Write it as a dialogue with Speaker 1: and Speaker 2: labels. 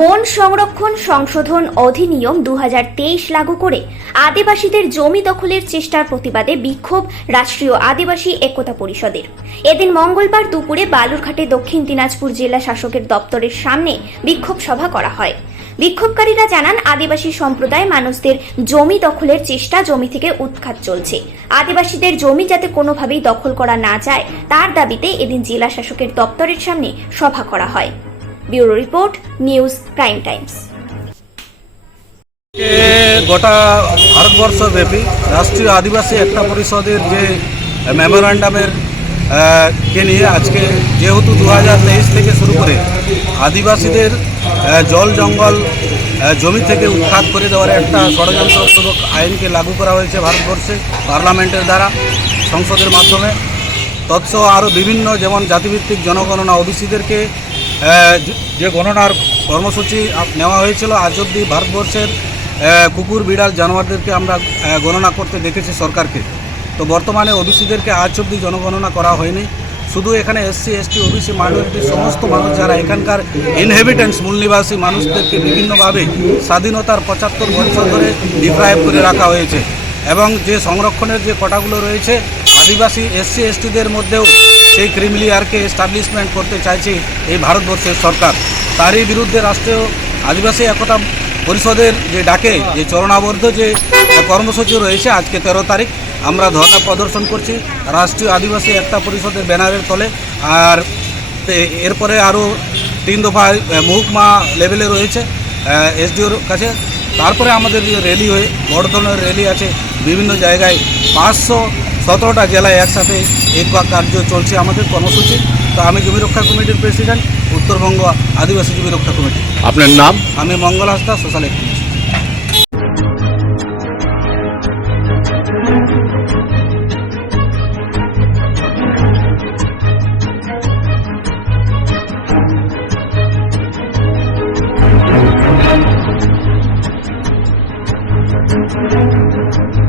Speaker 1: বন সংরক্ষণ সংশোধন অধিনিয়ম দু হাজার তেইশ লাগু করে আদিবাসীদের জমি দখলের চেষ্টার প্রতিবাদে বিক্ষোভ রাষ্ট্রীয় আদিবাসী একতা পরিষদের। এদিন মঙ্গলবার দুপুরে বালুরঘাটে দক্ষিণ দিনাজপুর জেলা শাসকের দপ্তরের সামনে বিক্ষোভ সভা করা হয়। বিক্ষোভকারীরা জানান, আদিবাসী সম্প্রদায় মানুষদের জমি দখলের চেষ্টা জমি থেকে উৎখাত চলছে। আদিবাসীদের জমি যাতে কোনোভাবেই দখল করা না যায়, তার দাবিতে এদিন জেলা শাসকের দপ্তরের সামনে সভা করা হয়। Bureau report, news prime times.
Speaker 2: গোটা ভারতবর্ষ ব্যাপী রাষ্ট্রীয় আদিবাসী একটা পরিষদের যে মেমোরান্ডামের কে নিয়ে আজকে যেহেতু দু হাজার তেইশ থেকে শুরু করে আদিবাসীদের জল, জঙ্গল জমি থেকে উৎখাত করে দেওয়ার একটা ষড়যন্ত্রপূর্বক আইনকে লাগু করা হয়েছে ভারতবর্ষে পার্লামেন্টের দ্বারা, সংসদের মাধ্যমে। তৎসহ আরও বিভিন্ন, যেমন জাতিভিত্তিক জনগণনা, ওবিসিদেরকে যে গণনার কর্মসূচি নেওয়া হয়েছিল আজ অবধি ভারতবর্ষের কুকুর, বিড়াল, জানোয়ারদেরকে আমরা গণনা করতে দেখেছি সরকারকে। তো বর্তমানে ওবিসিদেরকে আজ অবধি জনগণনা করা হয়নি। শুধু এখানে এসসি এসটি ওবিসি মাইনরিটি সমস্ত মানুষ যারা এখানকার ইনহেবিটেন্স মূল নিবাসী মানুষদেরকে বিভিন্নভাবে স্বাধীনতার পঁচাত্তর বছর ধরে ডিপ্রাইভ করে রাখা হয়েছে। এবং যে সংরক্ষণের যে কটাগুলো রয়েছে, আদিবাসী এসসি এসটিদের মধ্যেও সেই ক্রিমিলিয়ারকে এস্টাবলিশমেন্ট করতে চাইছে এই ভারতবর্ষের সরকার। তারই বিরুদ্ধে রাষ্ট্রীয় আদিবাসী একতা পরিষদের যে ডাকে, যে চরণাবদ্ধ যে কর্মসূচি রয়েছে আজকে তেরো তারিখ, আমরা ধর্ণা প্রদর্শন করছি রাষ্ট্রীয় আদিবাসী একতা পরিষদের ব্যানারের তলে। আর এরপরে আরও তিন দফা মহকুমা লেভেলে রয়েছে এসডিওর কাছে। তারপরে আমাদের র্যালি হয়ে, বড় ধরনের র্যালি আছে বিভিন্ন জায়গায়। পাঁচশো সতেরোটা জেলায় একসাথে এক কার্য চলছে আমাদের কর্মসূচি। তো আমি জমি রক্ষা কমিটির প্রেসিডেন্ট উত্তরবঙ্গ আদিবাসী জমি রক্ষা কমিটি।
Speaker 3: আপনার নাম?
Speaker 2: আমি Mangal Hansda social activist. Thank you.